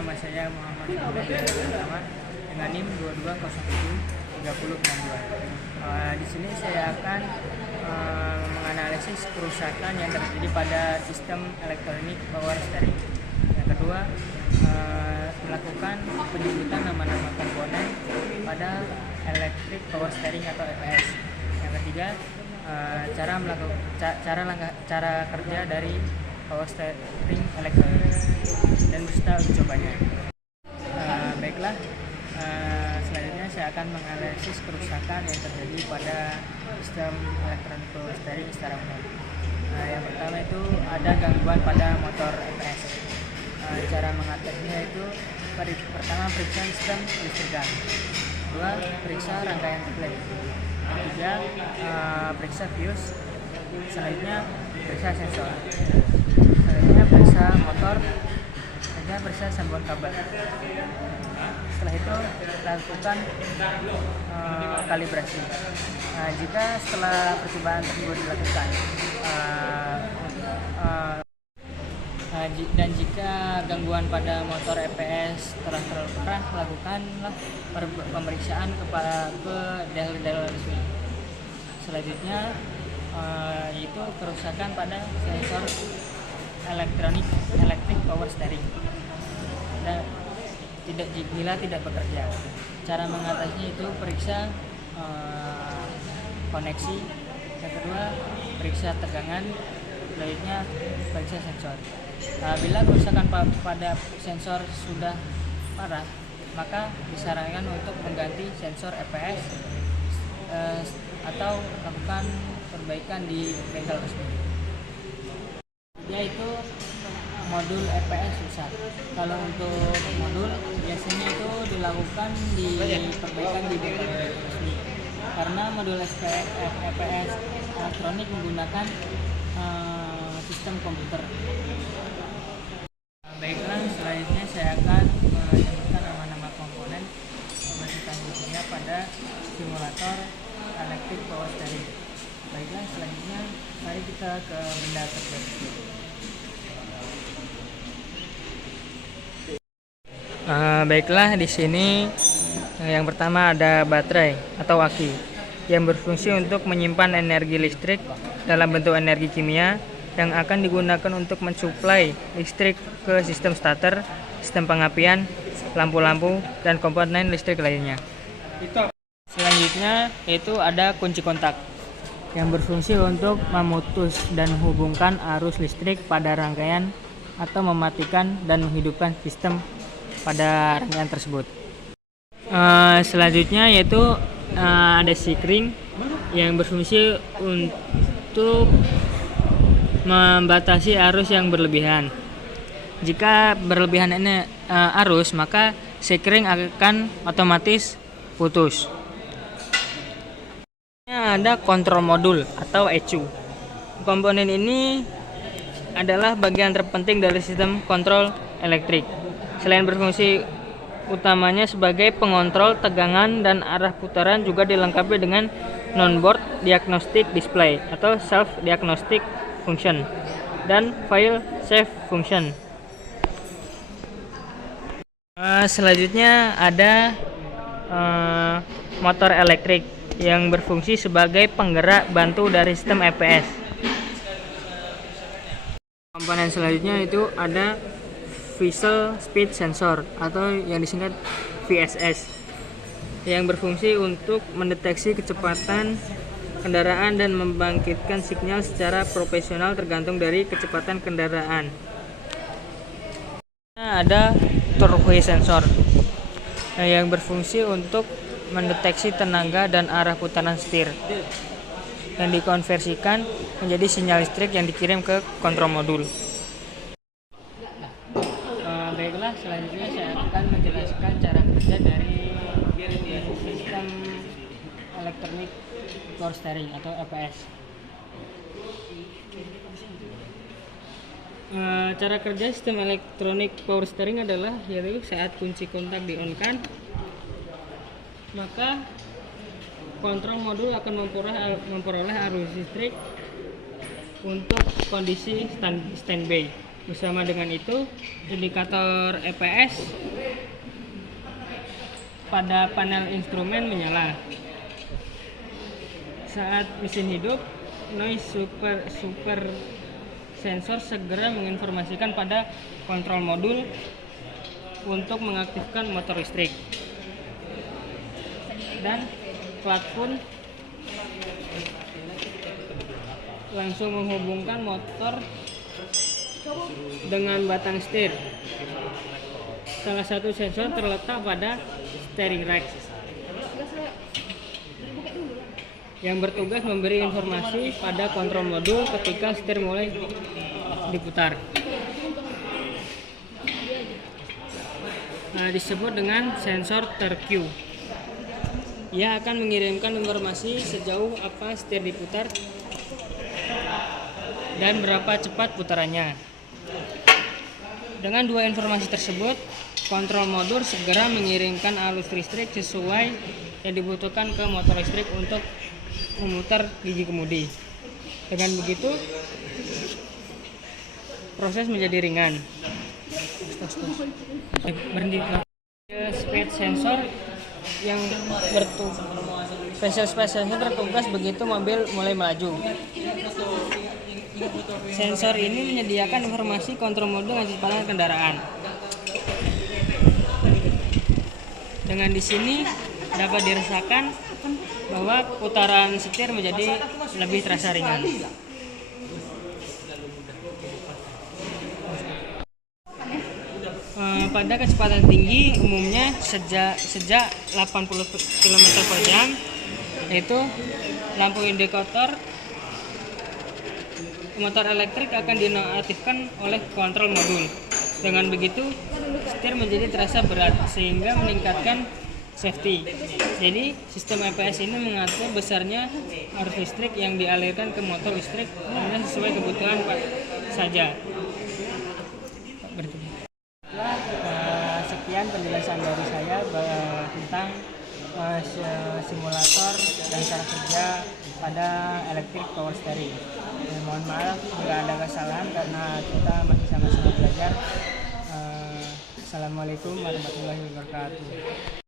nama saya Muhammad Muhammad dengan NIM 22073062. Di sini saya akan menganalisis kerusakan yang terjadi pada sistem elektronik power steering. Yang kedua, melakukan penyebutan nama-nama komponen pada electric power steering atau EPS. Yang ketiga, cara kerja dari power steering elektronik dan beserta uji cobanya. Baiklah, selanjutnya saya akan menganalisis kerusakan yang terjadi pada sistem elektronik power steering secara umum. Yang pertama itu ada gangguan pada motor EPS. Cara mengatasinya itu pertama periksa sistem listrikan, kedua periksa rangkaian klep, ketiga periksa fuse, selanjutnya periksa sensor, selanjutnya periksa motor, selanjutnya periksa sambungan kabel. Setelah itu lakukan kalibrasi. Jika setelah percobaan tersebut dilakukan dan jika gangguan pada motor EPS telah terlalu parah, lakukanlah pemeriksaan ke dealer resmi. Selanjutnya yaitu kerusakan pada sensor electric power steering dan bila tidak bekerja. Cara mengatasinya itu periksa koneksi, yang kedua periksa tegangan, selanjutnya periksa sensor. Bila kerusakan pada sensor sudah parah, maka disarankan untuk mengganti sensor EPS atau lakukan perbaikan di bengkel resmi. Yaitu modul EPS rusak. Kalau untuk modul biasanya itu dilakukan perbaikan di bengkel resmi, karena modul EPS elektronik menggunakan sistem komputer. Baiklah, selanjutnya saya akan menyebutkan nama-nama komponen berlanjutnya pada simulator electric power steering. Baiklah, selanjutnya mari kita ke benda tersebut. Baiklah, di sini yang pertama ada baterai atau aki yang berfungsi untuk menyimpan energi listrik dalam bentuk energi kimia yang akan digunakan untuk mensuplai listrik ke sistem starter, sistem pengapian, lampu-lampu, dan komponen listrik lainnya. Selanjutnya yaitu ada kunci kontak yang berfungsi untuk memutus dan menghubungkan arus listrik pada rangkaian atau mematikan dan menghidupkan sistem pada rangkaian tersebut. Selanjutnya yaitu ada sikring yang berfungsi untuk membatasi arus yang berlebihan. Jika berlebihan ini arus, maka sikring akan otomatis putus. Ada kontrol modul atau ECU. Komponen ini adalah bagian terpenting dari sistem kontrol elektrik. Selain berfungsi utamanya sebagai pengontrol tegangan dan arah putaran, juga dilengkapi dengan non-board diagnostic display atau self diagnostic function dan file save function. Selanjutnya ada motor elektrik yang berfungsi sebagai penggerak bantu dari sistem EPS. Komponen selanjutnya itu ada Visual Speed Sensor atau yang disingkat VSS yang berfungsi untuk mendeteksi kecepatan kendaraan dan membangkitkan sinyal secara profesional tergantung dari kecepatan kendaraan. Ada Torque Sensor yang berfungsi untuk mendeteksi tenaga dan arah putaran setir yang dikonversikan menjadi sinyal listrik yang dikirim ke kontrol modul. Baiklah, selanjutnya saya akan menjelaskan cara kerja dari sistem elektronik power steering atau EPS. Cara kerja sistem elektronik power steering adalah yaitu saat kunci kontak di-on-kan, maka kontrol modul akan memperoleh arus listrik untuk kondisi standby. Bersama dengan itu, indikator EPS pada panel instrumen menyala. Saat mesin hidup, noise super sensor segera menginformasikan pada kontrol modul untuk mengaktifkan motor listrik. Dan plat pun langsung menghubungkan motor dengan batang setir. Salah satu sensor terletak pada steering rack yang bertugas memberi informasi pada kontrol modul ketika setir mulai diputar. Disebut dengan sensor TRQ. Ia akan mengirimkan informasi sejauh apa setir diputar dan berapa cepat putarannya. Dengan dua informasi tersebut, kontrol modul segera mengirimkan arus listrik sesuai yang dibutuhkan ke motor listrik untuk memutar gigi kemudi. Dengan begitu, proses menjadi ringan. Berhenti. Speed sensor yang bertugas begitu mobil mulai melaju. Sensor ini menyediakan informasi kontrol modul kecepatan kendaraan. Dengan di sini dapat dirasakan bahwa putaran setir menjadi lebih terasa ringan. Pada kecepatan tinggi umumnya sejak 80 km/jam, yaitu lampu indikator motor elektrik akan dinonaktifkan oleh kontrol modul. Dengan begitu, setir menjadi terasa berat sehingga meningkatkan safety. Jadi, sistem EPS ini mengatur besarnya arus listrik yang dialirkan ke motor listrik hanya sesuai kebutuhan saja. Sekian penjelasan dari saya tentang simulator dan cara kerja pada electric power steering. Mohon maaf jika ada kesalahan karena kita masih sama-sama belajar. Assalamualaikum warahmatullahi wabarakatuh.